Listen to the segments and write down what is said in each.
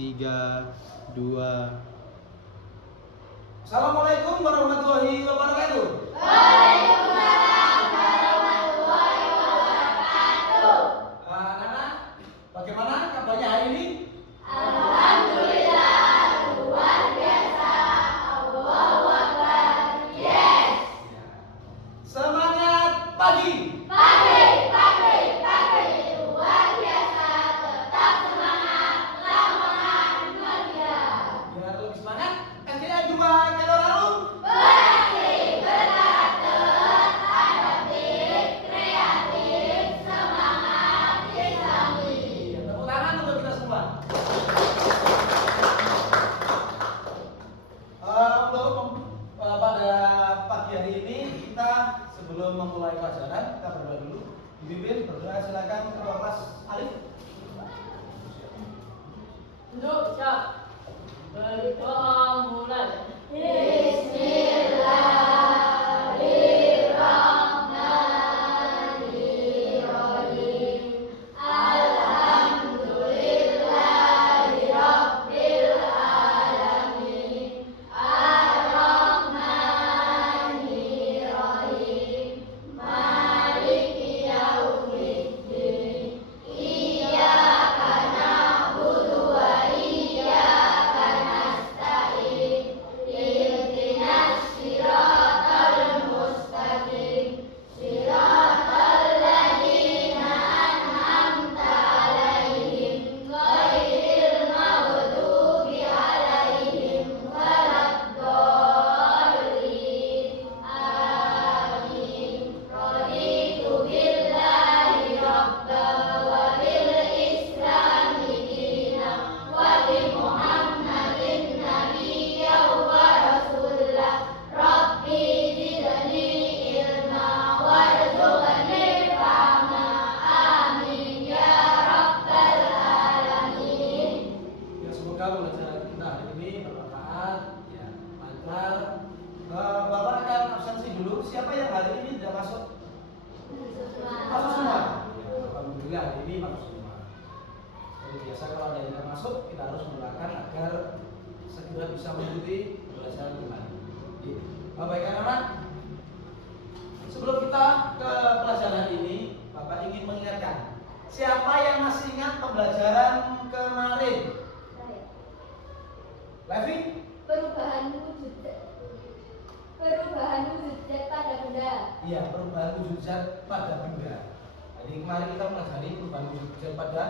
3, 2. Assalamualaikum warahmatullahi wabarakatuh. Waalaikumsalam warahmatullahi wabarakatuh. Nana, bagaimana kabarnya hari ini? Alhamdulillah, luar biasa. Allahu Akbar. Yes. Semangat pagi. Pagi, luar biasa. Tetap semangat, lamongan mulia. Biar lebih semangat, SDA 2 Jalur Harum. Beraksi, berkarakter, adaptif, kreatif, semangat, islami. Tepuk tangan untuk kita semua. Pada pagi hari ini kita sebelum memulai pelajaran kita berdoa dulu. Dipimpin berdoa, silakan ketua kelas Alif. Duduk, siap. Berdoa mulai. Bismillahirrahmanirrahim. Alhamdulillahirabbil alamin. Ar-Rahmanirrahim. Maliki yaumiddin. Iyyaka na'budu wa iyyaka nasta'in. Ihdinas siratal mustaqim. Siratal ladzina an'amta 'alaihim ghairil maghdubi 'alaihim waladdallin. Amin. Raditu billahi rabban wa bil islami dinan wa bi Muhammadin nabiyyan wa rasulah. Rabbi zidni ilma warzuqni fahma. Amin ya rabbal alamin. Ya, semoga pelajaran kita hari ini bermanfaat, ya, lancar. Bapak akan absensi dulu. Siapa yang hari ini tidak masuk? Masuk semua. Ya, alhamdulillah hari ini masuk semua. Seperti biasa kalau ada yang tidak masuk, kita harus mendoakan agar segera bisa mengikuti pelajaran kembali. Ya. Baik anak-anak, sebelum kita ke pelajaran ini, Bapak ingin mengingatkan siapa yang masih ingat pembelajaran kemarin? Levi? Perubahan wujud zat pada benda. Iya, perubahan wujud zat pada benda. Jadi kemarin kita mempelajari perubahan wujud zat pada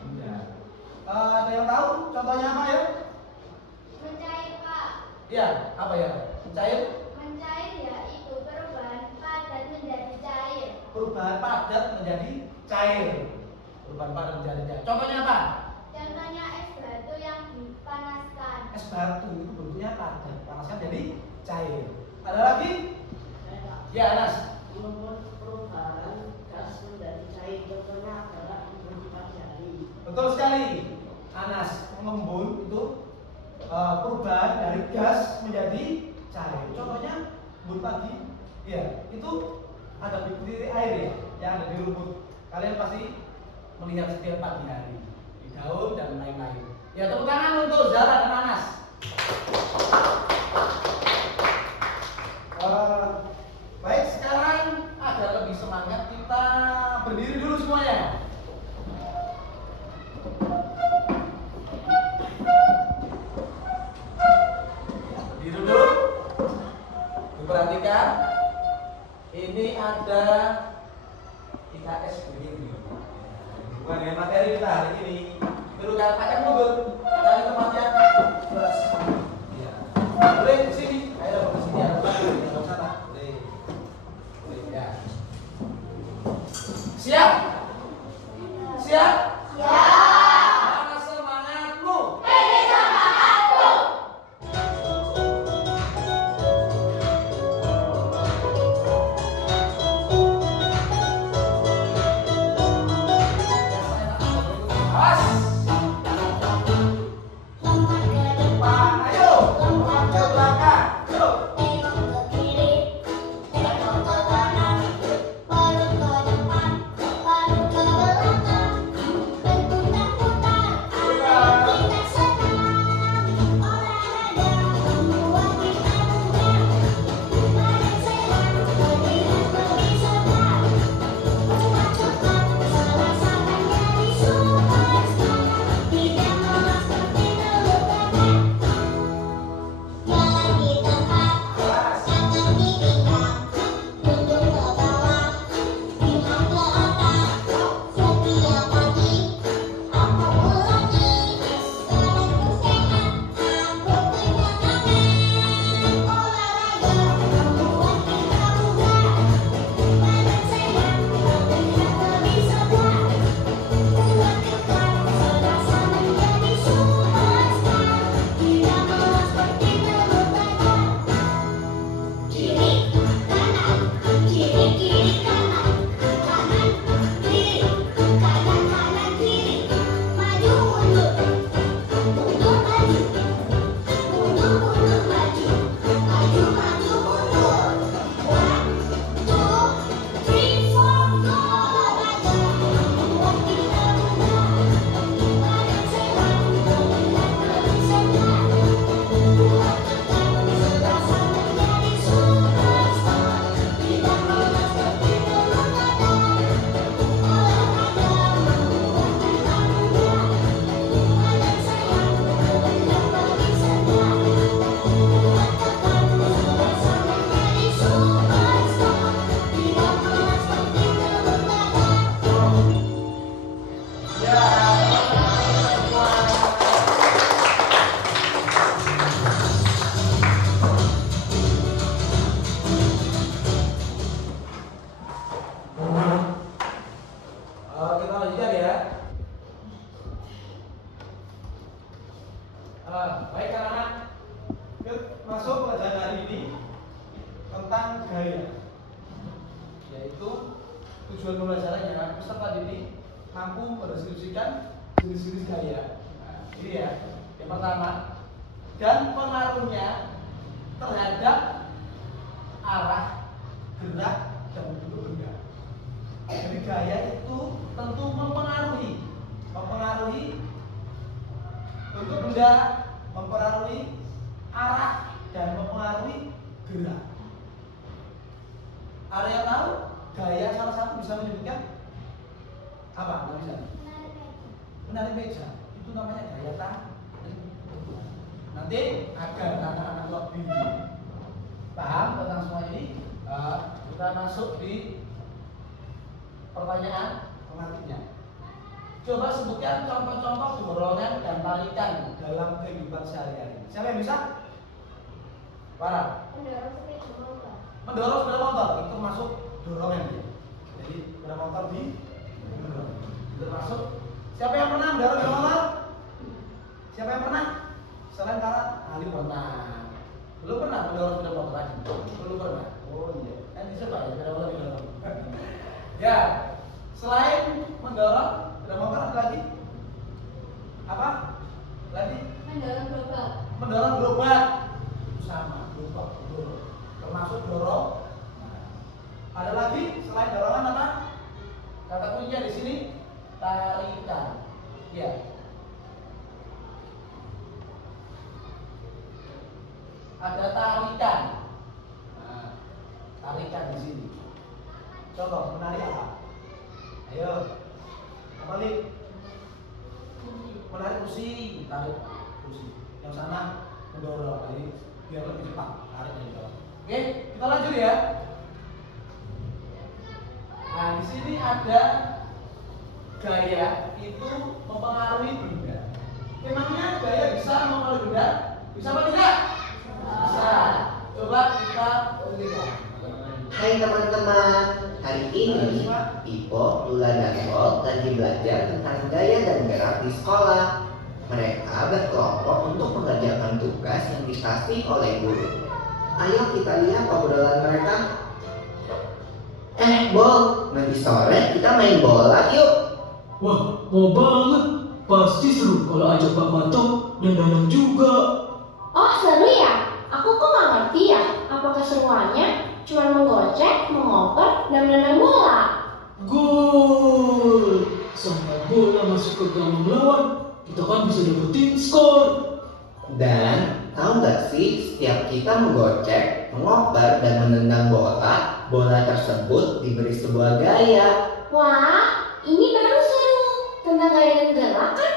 benda. Ada yang tahu contohnya apa ya? Mencair, Pak. Iya, apa ya? Cair? Mencair yaitu perubahan padat menjadi cair. Perubahan padat menjadi cair. Perubahan padat menjadi cair. Contohnya apa? Contohnya es batu yang dipanaskan. Es batu itu bentuknya padat, panaskan jadi cair. Ada lagi? Ya, Anas. Perubahan gas menjadi cair. Contohnya adalah embun di pagi hari. Betul sekali, Anas. Mengembun itu perubahan dari gas menjadi cair. Contohnya embun pagi, ya itu ada di titik air ya, yang ada di rumput. Kalian pasti melihat setiap pagi hari di daun dan lain-lain. Ya, tepuk tangan untuk Zara dan Anas. Baik, sekarang agar lebih semangat kita berdiri dulu semuanya. Berdiri dulu. Diperhatikan. Ini ada IKS begini. Bukan dengan materi kita hari ini. Dulu kan pakai mundur. Cari tempatnya. Terus. Ya. Boleh di sini. Ayo ke sini ya. Ke sana. Boleh. Boleh ya. Siap? Siap? Mana semangatmu? Ini semangatku. Awas. Baik anak-anak, masuk pelajaran hari ini tentang gaya, yaitu tujuan pembelajarannya kan peserta didik mampu mendeskripsikan jenis-jenis gaya. Nah, ini ya, yang pertama, dan pengaruhnya terhadap arah, gerak, dan bentuk benda. Jadi gaya itu tentu mempengaruhi bentuk benda, mempengaruhi arah, dan mempengaruhi gerak. Ada yang tahu gaya salah satu bisa menyebutkan apa? Nggak bisa. Menarik meja. Itu namanya gaya tarik. Nanti agar anak-anak lebih paham tentang semua ini, kita masuk di pertanyaan pematihnya. Coba sebutkan contoh-contoh dorongan dan tarikan dalam kehidupan sehari-hari. Siapa yang bisa? Para. Mendorong sepeda motor. Mendorong sepeda motor itu masuk dorongan ya. Jadi sepeda motor di mendorong. Itu masuk. Siapa yang pernah mendorong sepeda motor? Siapa yang pernah? Selain Kara, Ali pernah. Belum pernah mendorong sepeda motor lagi? Belum pernah. Oh iya. Kan bisa Pak ya sepeda motor didorong. Ya. Selain mendorong sepeda motor ada lagi? Apa? Lagi? Mendorong gerobak. Mendorong gerobak. Sama, gerobak, dorong. Termasuk dorong. Ada lagi selain dorongan apa? Kata kuncinya di sini tarikan. Ya. Ada tarikan. Nah, tarikan di sini. Contoh menarik apa? Ayo. Kembali. Menarik kursi, tarik kursi. Yang sana mendorong, jadi biar lebih cepat tarik dari bawah. Oke, kita lanjut ya. Nah, di sini ada gaya itu mempengaruhi benda. Memangnya gaya bisa mempengaruhi benda? Bisa apa tidak? Bisa. Coba kita lihat. Hai teman-teman, hari ini Ipo, Lula, dan Bol lagi belajar tentang gaya dan gerak di sekolah. Mereka berkelompok untuk mengerjakan tugas yang dikasih oleh guru. Ayo kita lihat obrolan mereka. Bol, nanti sore kita main bola yuk. Wah, mau banget. Pasti seru kalau ajak Pak Pato dan Danang juga. Oh seru ya? Aku kok nggak ngerti ya. Apa keseruannya? Cuma menggocek, mengoper, dan menendang bola. Gol! Sampai bola masuk ke gawang lawan, kita kan bisa dapetin skor. Dan tahu gak sih, setiap kita menggocek, mengoper, dan menendang bola, bola tersebut diberi sebuah gaya. Wah, ini baru seru. Tentang gaya dan gerak kan?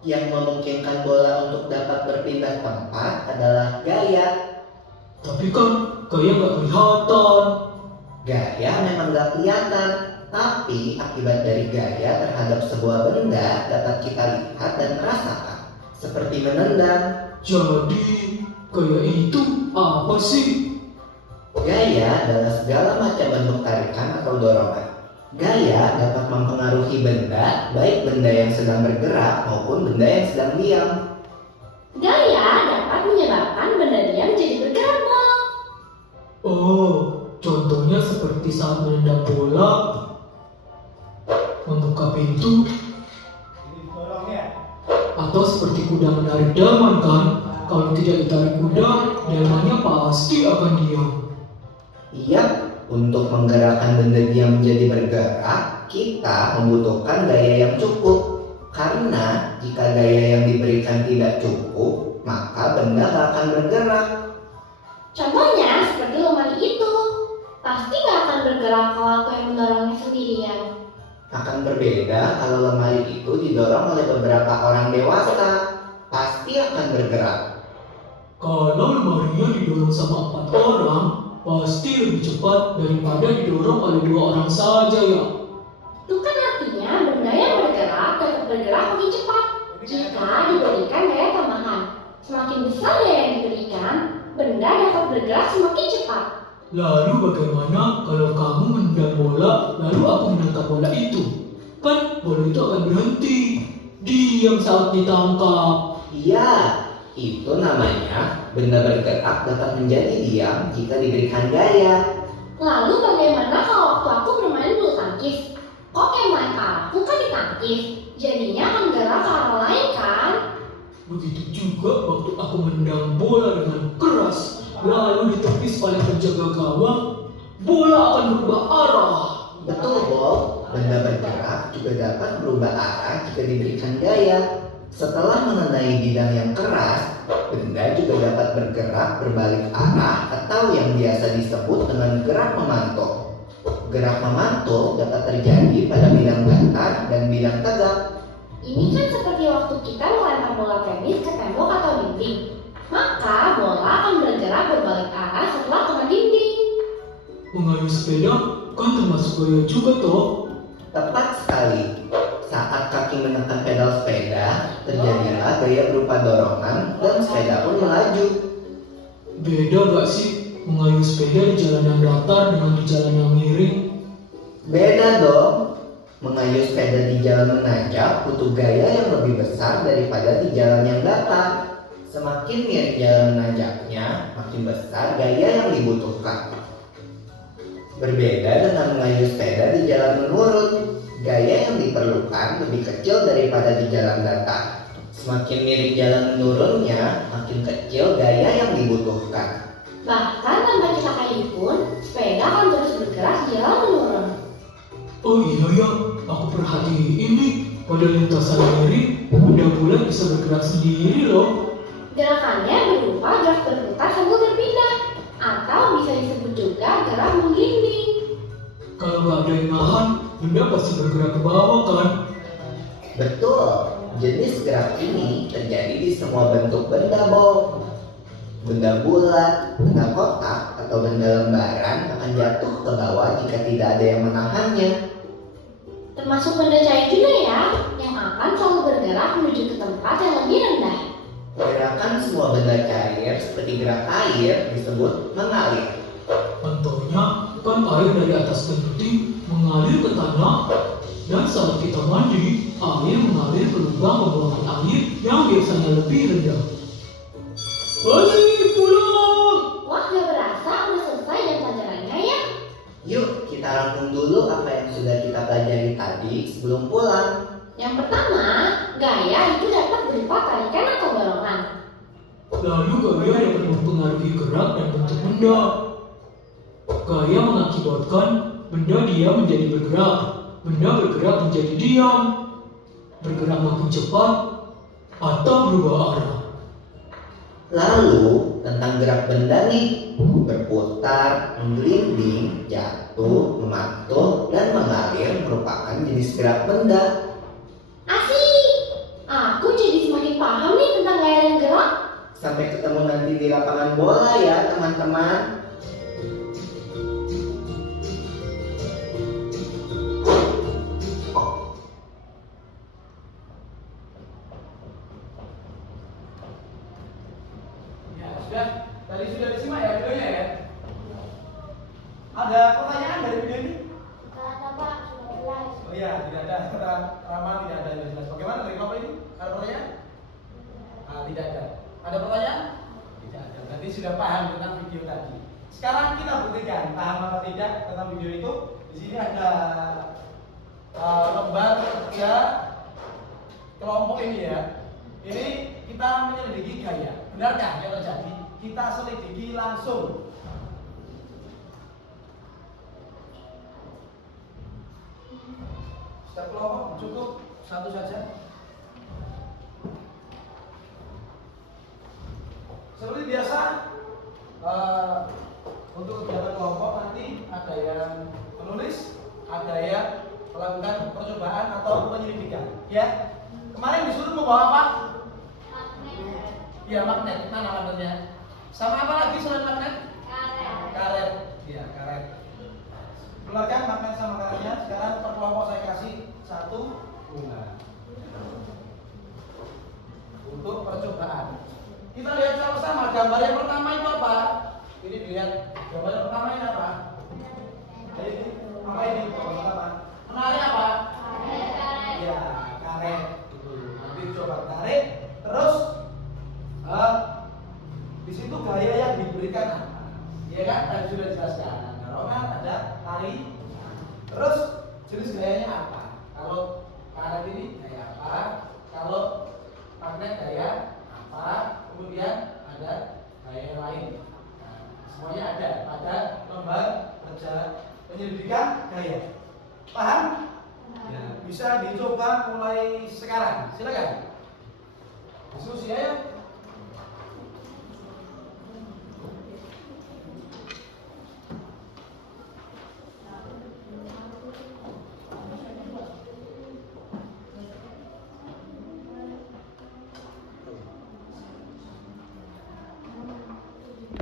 Yang memungkinkan bola untuk dapat berpindah tempat adalah gaya. Tapi kan gaya nggak kelihatan. Gaya memang gak kelihatan, tapi akibat dari gaya terhadap sebuah benda dapat kita lihat dan merasakan, seperti menendang. Jadi, gaya itu apa sih? Gaya adalah segala macam bentuk tarikan atau dorongan. Gaya dapat mempengaruhi benda, baik benda yang sedang bergerak maupun benda yang sedang diam. Gaya dapat menyebabkan benda diam jadi bergerak. Oh, contohnya seperti saat menendang bola, membuka pintu, Ini dorongnya. atau seperti kuda menarik delman kan? Kalau tidak ditarik kuda, delmannya pasti akan diam. Iya, untuk menggerakkan benda diam menjadi bergerak, kita membutuhkan gaya yang cukup. Karena jika gaya yang diberikan tidak cukup, maka benda tak akan bergerak. Contohnya seperti lemari itu. Pasti nggak akan bergerak kalau aku yang mendorongnya sendirian. Akan berbeda kalau lemari itu didorong oleh beberapa orang dewasa, pasti akan bergerak. Kalau lemarinya didorong sama 4 orang, pasti lebih cepat daripada didorong oleh 2 orang saja ya. Itu kan artinya benda yang bergerak dapat bergerak makin cepat jika diberikan gaya tambahan. Semakin besar gaya yang diberikan, benda dapat bergerak semakin cepat. Lalu bagaimana kalau kamu menendang bola, lalu aku menangkap bola itu? Kan bola itu akan berhenti, diam saat ditangkap. Iya, Itu namanya benda bergerak dapat menjadi diam jika diberikan gaya. Lalu bagaimana kalau waktu aku bermain bulu tangkis? Kok kemah arahku kan ditangkis, jadinya akan gerak ke arah lain kan? Begitu juga waktu aku menendang bola dengan keras, lalu ditepis oleh penjaga gawang, bola akan berubah arah. Betul, Bob. Benda bergerak juga dapat berubah arah jika diberikan gaya. Setelah mengenai bidang yang keras, benda juga dapat bergerak berbalik arah atau yang biasa disebut dengan gerak memantul. Gerak memantul dapat terjadi pada bidang datar dan bidang tegak. Ini kan seperti waktu kita melempar bola tenis ke tembok atau dinding. Maka bola akan bergerak berbalik arah setelah kena dinding. Mengayuh sepeda kan termasuk gaya juga toh. Tepat sekali. Saat kaki menekan pedal sepeda, terjadilah gaya berupa dorongan dan sepeda pun melaju. Beda gak sih mengayuh sepeda di jalan yang datar dengan di jalan yang miring? Beda dong. Mengayuh sepeda di jalan menanjak butuh gaya yang lebih besar daripada di jalan yang datar. Semakin miring jalan menanjaknya, makin besar gaya yang dibutuhkan. Berbeda dengan mengayuh sepeda di jalan menurun, gaya yang diperlukan lebih kecil daripada di jalan datar. Semakin miring jalan menurunnya, makin kecil gaya yang dibutuhkan. Bahkan tanpa kita kayuh pun, sepeda akan terus bergerak di jalan menurun. Oh iya ya, aku perhatiin nih, pada lintasan miring, benda bulat bisa bergerak sendiri loh. Gerakannya berupa gerak berputar sambil berpindah, atau bisa disebut juga gerak menggelinding. Kalau nggak ada yang nahan, benda pasti bergerak ke bawah kan? Betul, jenis gerak ini terjadi di semua bentuk benda, Bob. Benda bulat, benda kotak, atau benda lembaran akan jatuh ke bawah jika tidak ada yang menahannya. Termasuk benda cair juga ya, yang akan selalu bergerak menuju ke tempat yang lebih rendah. Gerakan semua benda cair seperti gerak air disebut mengalir. Contohnya, kan air dari atas genting mengalir ke tanah, dan saat kita mandi, air mengalir ke lubang pembuangan air yang biasanya lebih rendah. Balik pulang! Wah, gak berasa udah selesai jam pelajarannya ya. Yuk kita rangkum dulu apa yang sudah kita pelajari tadi sebelum pulang. Yang pertama, gaya itu dapat berupa tarikan atau dorongan. Lalu gaya dapat mempengaruhi gerak dan bentuk benda. Gaya mengakibatkan benda diam menjadi bergerak, benda bergerak menjadi diam, bergerak makin cepat, atau berubah arah. Lalu tentang gerak benda nih, berputar, menggelinding, jatuh, memantul, dan mengalir merupakan jenis gerak benda. Asik! Aku jadi semakin paham nih tentang gaya dan gerak. Sampai ketemu nanti di lapangan bola ya teman-teman. Ya, sudah. Tadi sudah disimak ya videonya ya. Ada pertanyaan dari video ini? Tidak ada Pak, sudah jelas. Oh iya, tidak ada. Kata Rama tidak ada yang jelas. Bagaimana dari kelompok ini? Ada pertanyaan? Tidak ada. Ada pertanyaan? Tidak ada. Berarti sudah paham tentang video tadi. Sekarang kita buktikan paham apa tidak tentang video itu. Di sini ada lembar kerja kelompok ini ya. Ini kita menyelidiki gaya. Benarkah yang terjadi? Kita selidiki langsung. Setiap kelompok cukup satu saja. Seperti biasa, untuk kegiatan kelompok nanti ada yang menulis, ada yang melakukan percobaan atau penyelidikan. Ya, kemarin disuruh membawa apa? Ya, magnet. Mana magnetnya? Sama apa lagi selain magnet? Karet. Ya, karet. Keluarkan magnet sama karetnya. Sekarang per kelompok saya kasih satu bunga untuk percobaan. Kita lihat sama-sama gambar yang pertama itu apa? Ini dilihat gambar yang pertama ini apa? Ini apa ini? Apa? Menari apa? Ya, karet. Nanti coba tarik, terus Ya kan, tadi sudah dijelaskan. Dorongan ada tarik. Terus jenis gayanya apa? Kalau karet ini gaya apa? Kalau magnet gaya apa? Kemudian ada gaya yang lain. Nah, semuanya ada pada lembar kerja penyelidikan gaya. Paham? Ya, bisa dicoba mulai sekarang. Silakan. Diskusi ya.